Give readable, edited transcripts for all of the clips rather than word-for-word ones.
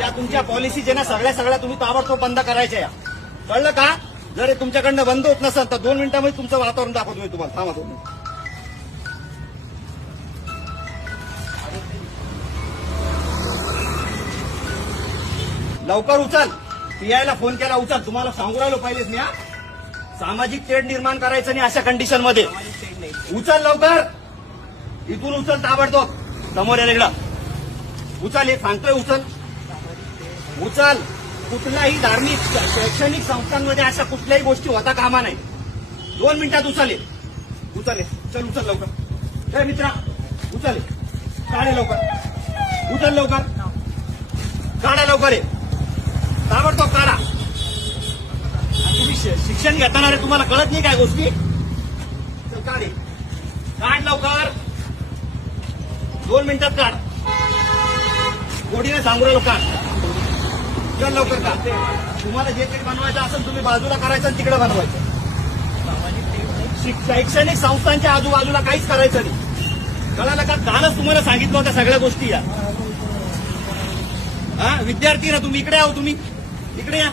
त्या तुमच्या पॉलिसी जे ना सगळ्या तुम्ही ताबडतोब बंद करायच्या या. कळलं का? जर हे तुमच्याकडनं बंद होत नसेल तर 2 मिनिटांमध्ये तुमचं वातावरण दाखवतो मी तुम्हाला. थांबा 2 मिनिटं. लवकर उचल. पीआयला फोन केला, उचल. तुम्हाला सांगू राहिलो पहिलेच मी. सामाजिक तेढ निर्माण करायचं नाही अशा कंडिशन मध्ये. उचल लवकर. इथून उचल ताबडतोब. समोर या इकडं. उचल. हे सांगतोय उचल. उचल. कुठल्याही धार्मिक शैक्षणिक संस्थांमध्ये अशा कुठल्याही गोष्टी होता कामा नाही. 2 मिनिटात उचल. उचल. चल उचल लवकर. हे मित्रा उचल. काढे लवकर. उचल लवकर. काढा लवकर. आहे ताबडतोब काढा. तुम्ही शिक्षण घेताना रे तुम्हाला कळत नाही काय गोष्टी. चल काढे. काढ लवकर. 2 मिनिटात काढ. गोडीने सांगू राहिलो काढ. चल लवकर काढ. तुम्हाला जे काही बनवायचं असेल तुम्ही बाजूला करायचं आणि तिकडे बनवायचं. शैक्षणिक संस्थांच्या आजूबाजूला काहीच करायचं नाही. कळालं का? कालच तुम्हाला सांगितलं होत्या सगळ्या गोष्टी या. हा विद्यार्थी ना तुम्ही इकडे आहो. तुम्ही इकडे या.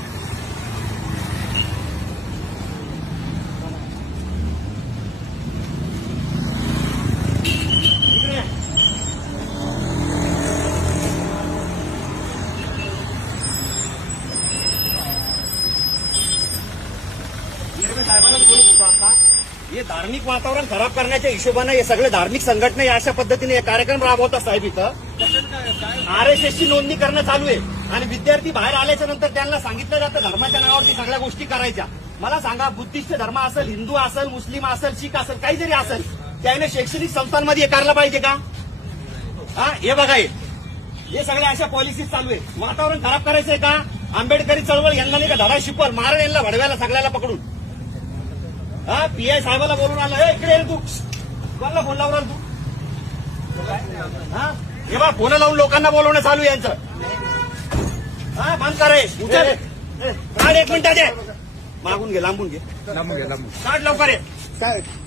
इकडे या. साहेबांना बोलत होतो आता. हे धार्मिक वातावरण खराब करण्याच्या हिशोबाने हे सगळे धार्मिक संघटना या अशा पद्धतीने हे कार्यक्रम राबवतात साहेब. इथं आरएसएसची नोंदणी करणं चालू आहे आणि विद्यार्थी बाहेर आल्याच्या नंतर त्यांना सांगितलं जातं धर्माच्या नावावरती सगळ्या गोष्टी करायच्या. मला सांगा, बुद्धिस्ट धर्म असेल, हिंदू असेल, मुस्लिम असेल, शीख असेल, काही जरी असेल, त्याने शैक्षणिक संस्थांमध्ये हे करायला पाहिजे का? हा हे बघा, हे सगळ्या अशा पॉलिसीज चालू आहे. वातावरण खराब करायचंय का? आंबेडकरी चळवळ यांना नाही का धडा शिकवल, मारण यांना भडव्याला सगळ्याला पकडून. हा पीआय साहेबाला बोलून आलं. इकडे ये तू. कोणाला फोन लावणार तू? हा हे बा फोन लावून लोकांना बोलवणं चालू आहे यांचं. हा बंद करे. उचल. काढ 1 मिनिटात दे. मागून घे. लांबून घे. काढ लवकर. आहे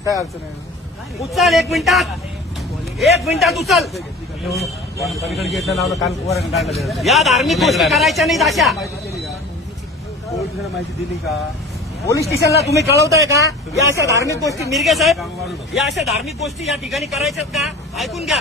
काय अडचण आहे? उचल. 1 मिनिटात. 1 मिनिटात उचल. या धार्मिक गोष्टी करायच्या नाहीत अशा. माहिती दिली का? पोलीस स्टेशनला तुम्ही कळवताय का? या अशा धार्मिक गोष्टी मिरगे साहेब, या अशा धार्मिक गोष्टी या ठिकाणी करायच्यात का? ऐकून घ्या.